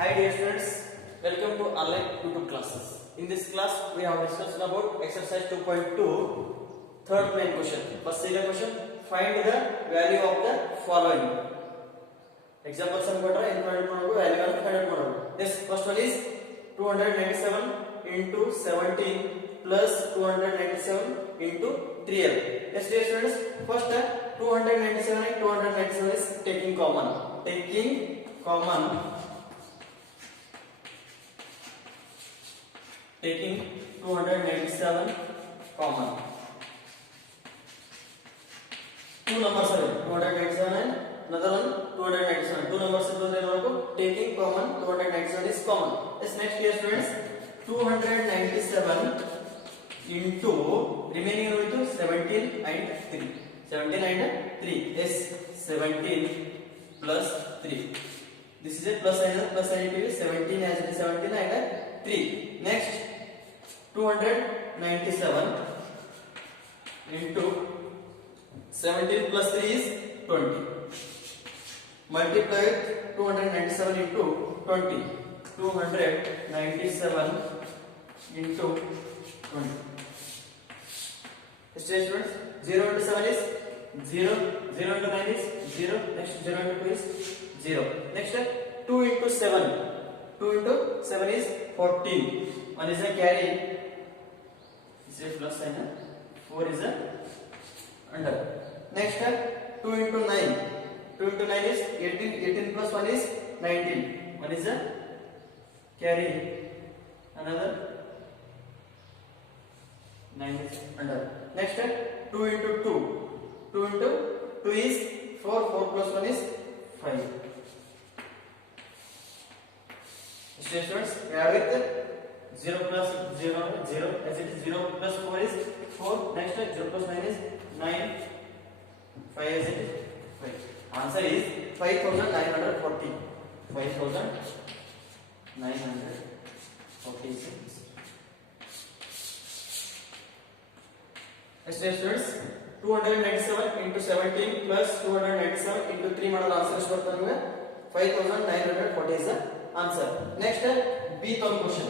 Hi dear students, welcome to online YouTube classes. In this class, we have discussed about exercise 2.2, third main question. First serial question, find the value of the following. Examples and value Yes, first one is 297 into 17 plus 297 into 3l. Yes dear students, first 297 and 297 is taking common. Taking 297 common. Two numbers are 297 and another one 297. Two numbers are taking common. 297 is common. Yes, next here students, 297 into remaining into 17 and 3. 17 and 3. Yes, 17 plus 3. This is a plus sign is 17 as it is 17 and 3. Next 297 into 17 plus 3 is 20. Multiply with 297 into 20. 297 into 20. Students, 0 into 7 is 0. 0 into 9 is 0. Next 0 into 2 is 0. Next 2 into 7. 2 into 7 is 14. 1 is a carry. This is plus sign. 4 is a under. Next 2 into 9. 2 into 9 is 18. 18 plus 1 is 19. 1 is a carry. Another 9 is under. Next 2 into 2. 2 into 2 is 4. 4 plus 1 is 5. Students, add with 0 plus 0, 0 as it is 0 plus 4 is 4. Next 0 plus 9 is 9. 5 as it is 5. Answer is 5940. 5946. Students, 297 into 17 plus 297 into 3 model answer is 5940 is the answer. Next, B-thon question.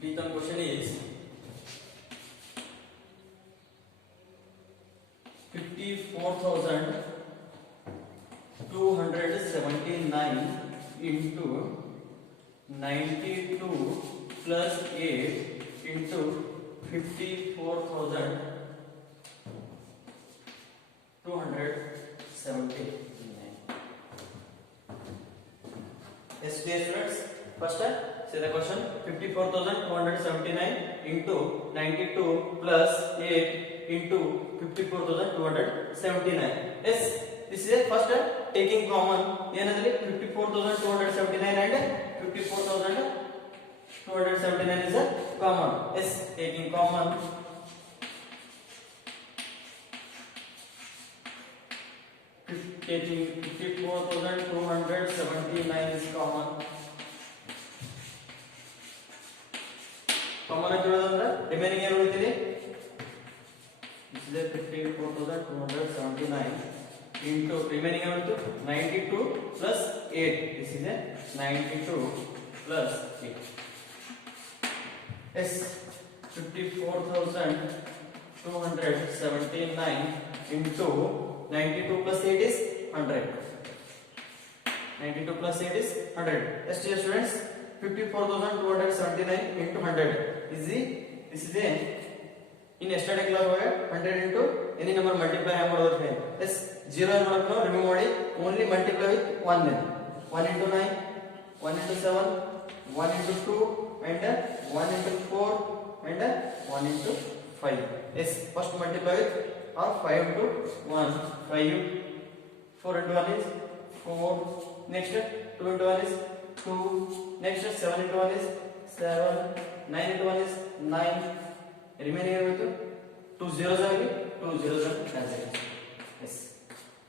B-thon question is 54,279 into 92 plus 8 into 54,279. Yes, dear students, first say the question. 54,279 into 92 plus 8 into 54,279. Yes, this is a first taking common. 54,279 and 54,279 is a common. Yes, taking common. Taking 54,279 is common. Common remaining here this is a 54,279 into remaining into 92 plus 8. This is a 92 plus 8. Yes, 54,279 into 92 plus 8 is 100. 92 plus 8 is 100. Yes, dear students, 54,279 into 100 is this is a in yesterday class 100 into any number multiply yes, 0 remove only multiply with 1 then 1 into 9, 1 into 7, 1 into 2 and 1 into 4 and 1 into 5. Yes, first multiply with 5 into 1 5, 4 into 1 is 4, next 2 into 1 is 2, next 7 into 1 is 7, 9 into 1 is 9, remaining with 2 zeros are 2 zeros are cancelled. Yes,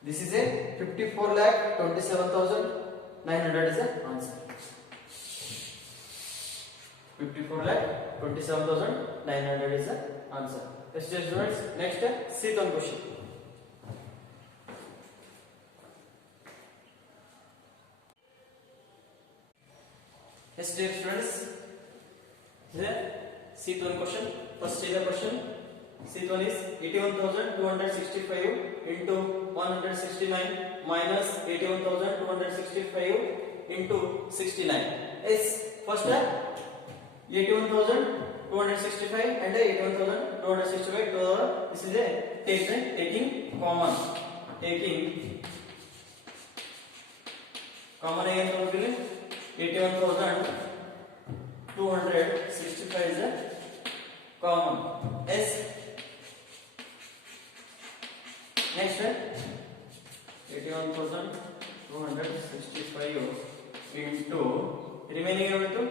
this is a 54,27,900 is the answer. 54,27,900 is the answer. Yes, students, next C-thon question. Yes, dear students, here sheet 1 question. First see the question. Sheet 1 is 81,265 into 169 minus 81,265 into 69. Yes, first 81,265 and 81,265 to this is a taking common. Taking common again 81,265 is a common. Yes. Next 81,265 into remaining into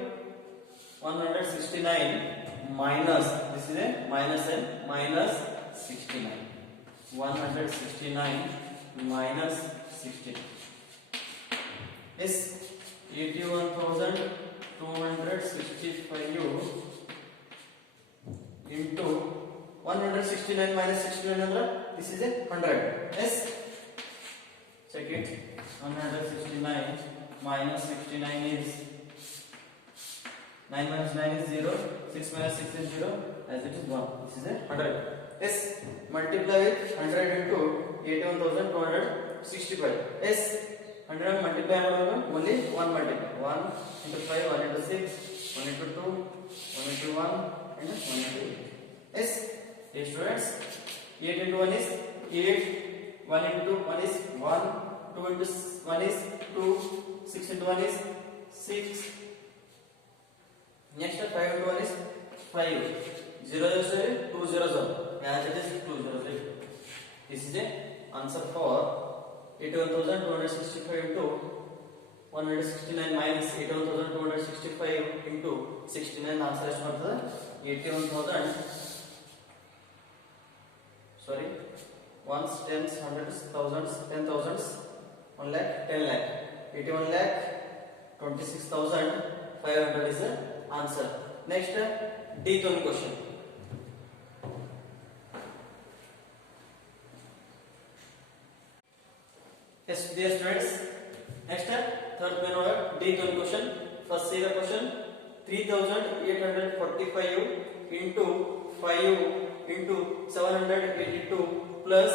169 minus, this is a minus and minus 69. 169 minus 69. Yes, 81,265 into 169 minus 69 ಅಂದ್ರೆ this is a 100. Yes, check it. 169 minus 69 is 9 minus 9 is 0, 6 minus 6 is 0, as it is 1. This is a 100. Yes, multiply with 100 into 81,265. Yes, 100 multiply only 1 multiply. 1 into 5, 1 into 6, 1 into 2, 1 into 1, and 1 into 8. Yes, dear students, 8 into 1 is 8, 1 into 1 is 1, 2 into 1 is 2, 6 into 1 is 6. Next 5 into 1 is 5. 0 is 2 zeros are. As it is 2 zeros. This is the answer for 81,265 into 169 minus 81,265 into 69. Answer is what the 81,000. Sorry, ones, tens, hundreds, thousands, 10,000s, 1 lakh, 10 lakh, 81 lakh, 26,500 is the answer. Next, D1 question. Yes, dear students. Next, third main order D1 question. First see the question. 3,845 into 5 into 782 plus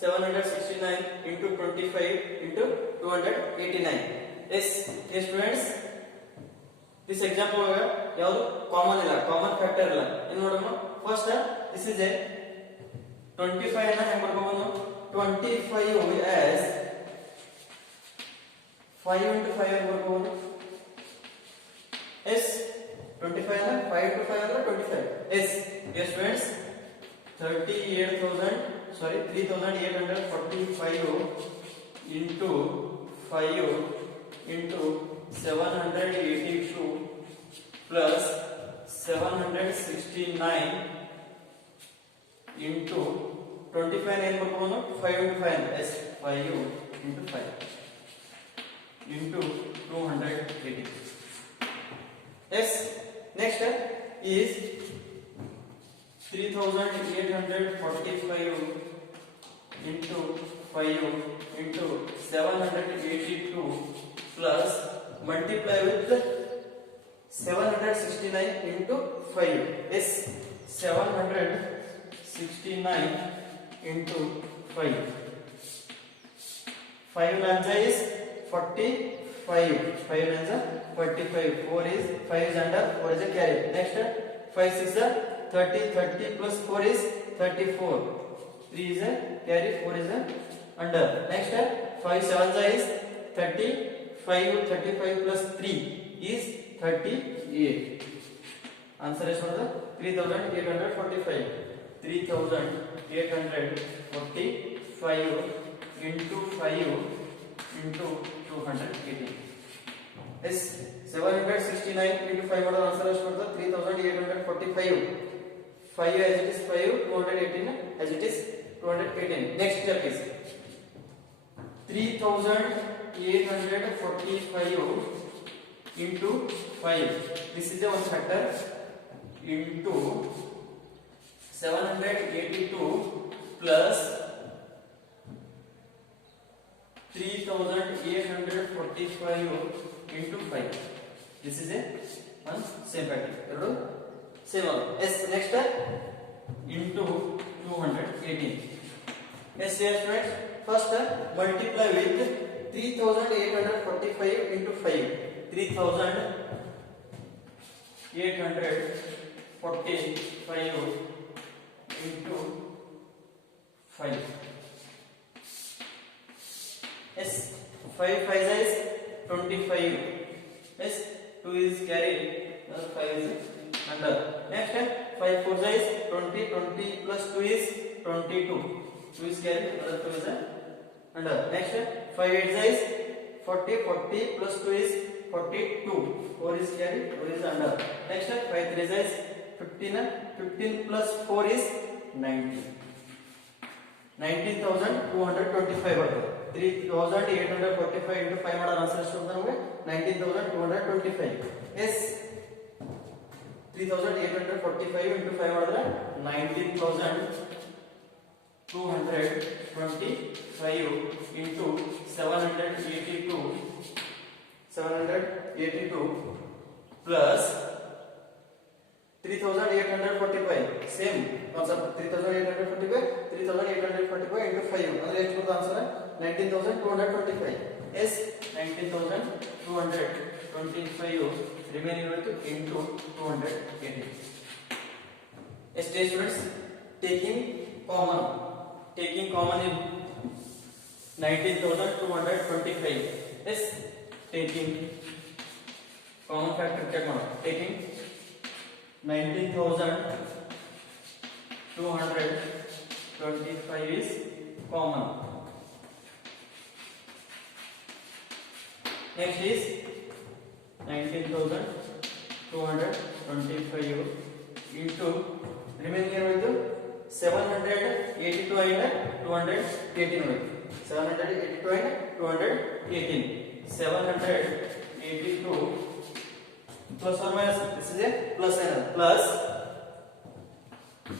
769 into 25 into 289. Yes, dear students. This example ಯಾವುದು common ಇಲ್ಲ, common factor ಇಲ್ಲ. ಏನು ಮಾಡೋಣ? First this is A 25 ಅನ್ನು ಹೆಂಗ್ ಮಾಡ್ಕೋಬಹುದು? 25 as 5 into 5 ಅಂತ ಮಾಡ್ಕೋಬಹುದು. ಎಸ್ 25 ಅನ್ನು 5 into 5 ಅಂದ್ರೆ 25. Yes dear students, 3,845 into 5 into 782 plus 769 into 25 ಏನು ಮಾಡ್ಕೋಬಹುದು? 5 into 5 yes 5 into 5 into 280. Yes, next is 3,845 into 5 into 782 plus multiply with 769 into 5. Yes, 769 into 5. 5 lambda is 45. 5 lambda 45. 4 is 5 is under, 4 is a carry. Next 5 6 is 30. 30 plus 4 is 34. 3 is a carry. 4 is a under. Next 5 7 is 30. 35 plus 3 is 38. Answer is for the 3,845. 3,845 into 5 into 280. Yes, 769 into 5 model answer is for the 3,845. 5 as it is 5, 218 as it is 218. Next step is 3,845 into 5. This is the one factor into 782 plus 3,845 into 5. This is a one same pattern. ಎರಡು same ಆಗುತ್ತೆ. S next into 218. Yes, dear students. First multiply with 3845 into 5. 3845 into 5. Yes, 5 5 is 25. Yes, 2 is carried, 5 is under. Next 5 4 is 20, 20 plus 2 is 22. 2 is carried, other 2 is under. Next 5 8 is 40, 40 plus 2 is 42. 4 is carried, 4 is under. Next 5 3 is 15, 15 plus 4 is 19. 19,225 ಬರ್ತದೆ. 3,845 into 5 ಮಾಡೋ answer ಎಷ್ಟು ಅಂತ ನಮಗೆ 19,225. S 3,845 into 5 ಮಾಡಿದ್ರೆ 19,225 into 782 plus 3,845 same concept. 3,845 into 5 ಅಂದ್ರೆ ಎಷ್ಟು ಬರುತ್ತೆ answer 19,225. Yes 19,225 remaining ಉಳಿತು into 280. Yes the students taking common in 19,225. yes, taking common factor check ಮಾಡೋಣ. taking 19,225 is common. Next is 19,225 into remaining with 782 and 218 with 782 and 218. 782 plus or minus, this is a plus and plus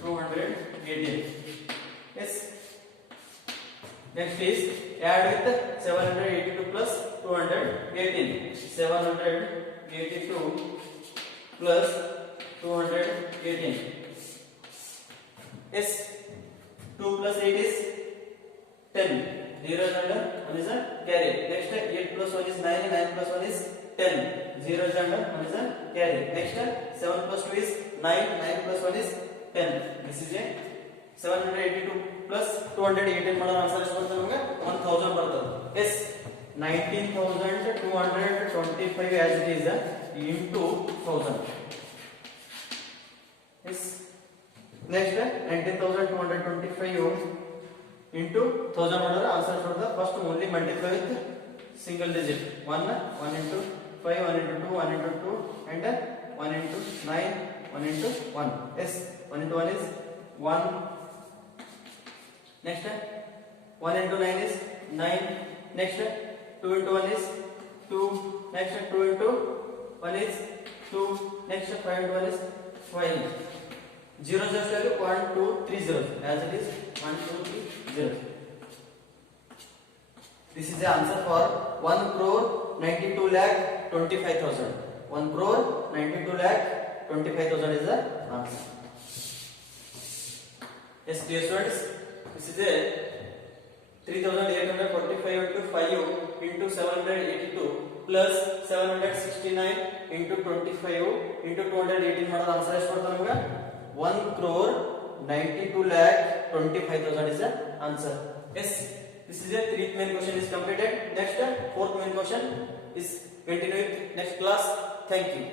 218. yes. Next is add with 782 plus 218. 782 plus 218. yes. 2 plus 8 is 10. 0 is under, 1 is a carry. Next 8 plus 1 is 9, 9 plus 1 is 10. 0 is under, 1 is a carry. Next 7 plus 2 is 9, 9 plus 1 is 10. This is a 782 plus 218 ಮಾಡೋ answer ಎಷ್ಟು ಬರುತ್ತೆ ನಮಗೆ 1000 ಬರ್ತದೆ. yes, 19,225 as it is into 1000. yes. next 19,225 into 1000 ಮಾಡಿದ್ರೆ answer ಬರ್ತದೆ. First only multiply with single digit. 1 into 5, 1 into 2, 1 into 2 and 1 into 9, 1 into 1. yes, 1 into 1 is 1. next 1 into 9 is 9. next 2 into 1 is 2. next 2 into 1 is 2. next 5 into 1 is 5. 0 just value 1 2 3 0 as it is 1 2 3 0. This is the answer for 1 crore 92 lakh 25,000. 1 crore 92 lakh 25,000 is the answer. Yes, dear students, this is a 3,845 into 5 into 782 plus 769 into 25 into 218 ಮಾಡೋದು answer ಎಷ್ಟು ಬರುತ್ತೆ ನಮಗೆ 1 crore 92 lakh 25,000 is the answer. yes, this is a 3th main question is completed. Next 4th main question is continued next class. Thank you.